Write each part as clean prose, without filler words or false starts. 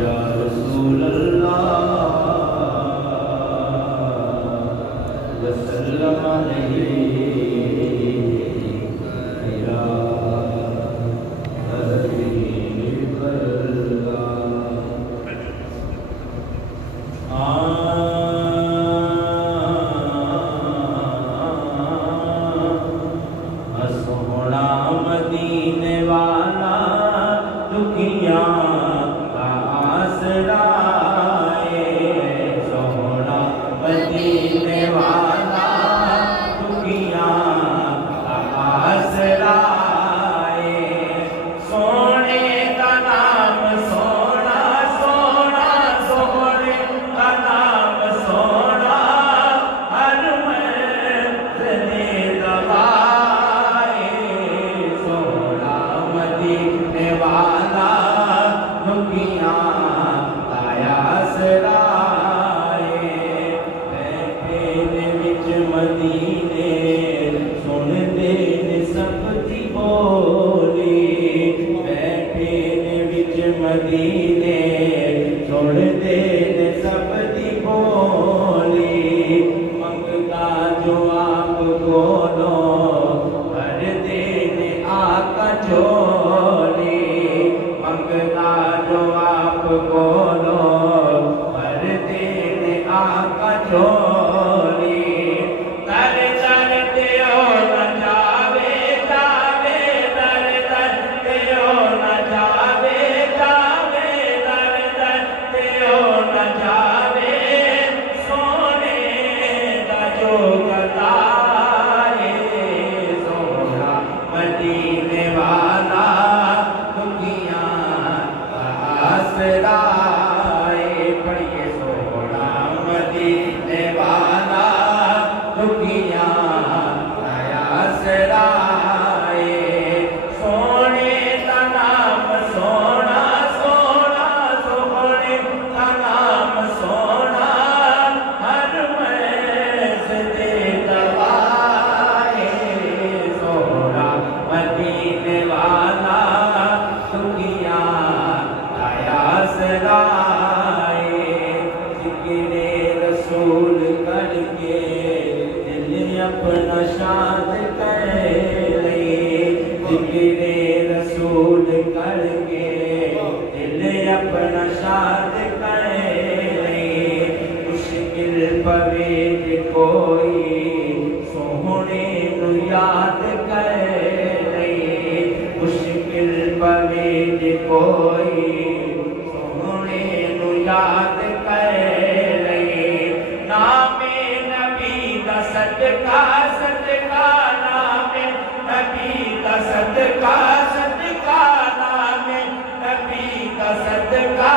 या रसूल अल्लाह वसल्लम अलैहि या हबीब अल्लाह सोहना मदीने वाला दुखिया का आसरा सोहना मदीने वाला दुखिया का आसरा सोने का नाम सोना सोना सोने का नाम सोना हर मंज़िले दवाए सोना मदीने वाला दुखिया आया सराए बैठे ने विच मदीने सुन दे सब दी बोली बैठे ने विच मदीने सुन दे सब दी बोली मंगता जो आप बोलो भर देने आका चोली मंगता जो आप बोलो भर देने आका चोली दर दर दियो न जावे जावे दर दर दियो न जावे जावे दर दर दियो न जावे सोने का जो गताए सोना मदीने वाला दुखिया आसराए पढ़िए सोना मदीने वाला दुखिया आसराए सोने का नाम सोना सोना सोने का नाम सोना हर मंज़िले दवाए सोना मदीने वाला दुखिया आया सराए जिक्रे रसूल करके दिल अपना शाद कर ले जिक्रे रसूल करके दिल अपना शाद कर ले मुश्किल पवे जे कोई सोहने नु याद कर ले मुश्किल पवे जे कोई सोहने नु याद कर ले नामे नबी दा सदका सदका नामे नबी दा सदका सदका नामे नबी दा सदका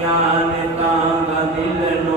दुनिया ने तांगा दिल